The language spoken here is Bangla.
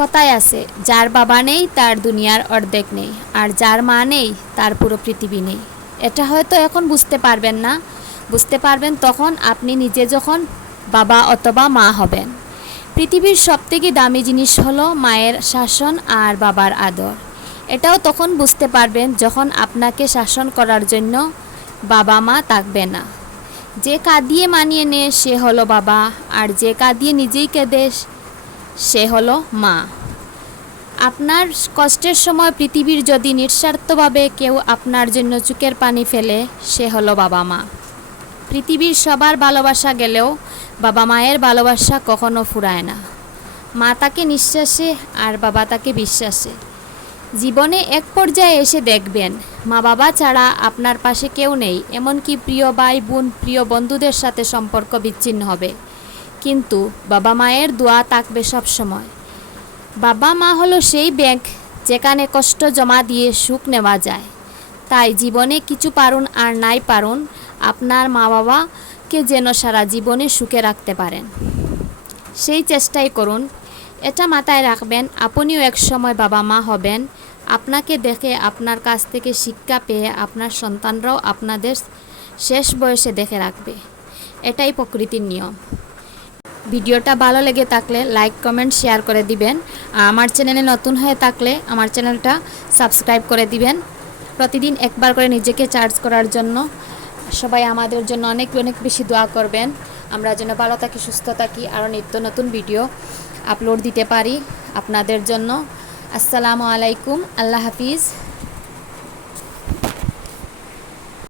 কথায় আছে, যার বাবা নেই তার দুনিয়ার অর্ধেক নেই, আর যার মা নেই তার পুরো পৃথিবী নেই। এটা হয়তো এখন বুঝতে পারবেন না, বুঝতে পারবেন তখন আপনি নিজে যখন বাবা অথবা মা হবেন। পৃথিবীর সবথেকে দামি জিনিস হলো মায়ের শাসন আর বাবার আদর। এটাও তখন বুঝতে পারবেন যখন আপনাকে শাসন করার জন্য বাবা মা থাকবে না। যে কাঁদিয়ে মানিয়ে নেয় সে হলো বাবা, আর যে কাঁদিয়ে নিজেই কেঁদে সে হলো মা। আপনার কষ্টের সময় পৃথিবীর যদি নিঃস্বার্থভাবে কেউ আপনার জন্য চোখের পানি ফেলে সে হলো বাবা মা। পৃথিবীর সবার ভালোবাসা গেলেও বাবা মায়ের ভালোবাসা কখনো ফুরায় না। মা তাকে নিঃশ্বাসে আর বাবা তাকে বিশ্বাসে। জীবনে এক পর্যায়ে এসে দেখবেন মা বাবা ছাড়া আপনার পাশে কেউ নেই, এমনকি প্রিয় ভাই বোন প্রিয় বন্ধুদের সাথে সম্পর্ক বিচ্ছিন্ন হবে, কিন্তু বাবা মায়ের দোয়া থাকবে সব সময়। বাবা মা হলো সেই ব্যাংক যেখানে কষ্ট জমা দিয়ে সুখ নেওয়া যায়। তাই জীবনে কিছু পারুন আর নাই পারুন, আপনার মা বাবাকে যেন সারা জীবনে সুখে রাখতে পারেন সেই চেষ্টাই করুন। এটা মাথায় রাখবেন, আপনিও এক সময় বাবা মা হবেন। আপনাকে দেখে আপনার কাছ থেকে শিক্ষা পেয়ে আপনার সন্তানরাও আপনাদের শেষ বয়সে দেখে রাখবে। এটাই প্রকৃতির নিয়ম। ভিডিওটা ভালো লেগে থাকলে লাইক কমেন্ট শেয়ার করে দিবেন। আমার চ্যানেলে নতুন হয়ে থাকলে আমার চ্যানেলটা সাবস্ক্রাইব করে দিবেন। প্রতিদিন একবার করে নিজেকে চার্জ করার জন্য সবাই আমাদের জন্য অনেক অনেক বেশি দোয়া করবেন। আমরা যেন ভালো থাকি, সুস্থ থাকি, আরও নিত্য নতুন ভিডিও আপলোড দিতে পারি আপনাদের জন্য। আসসালামু আলাইকুম, আল্লাহ হাফিজ।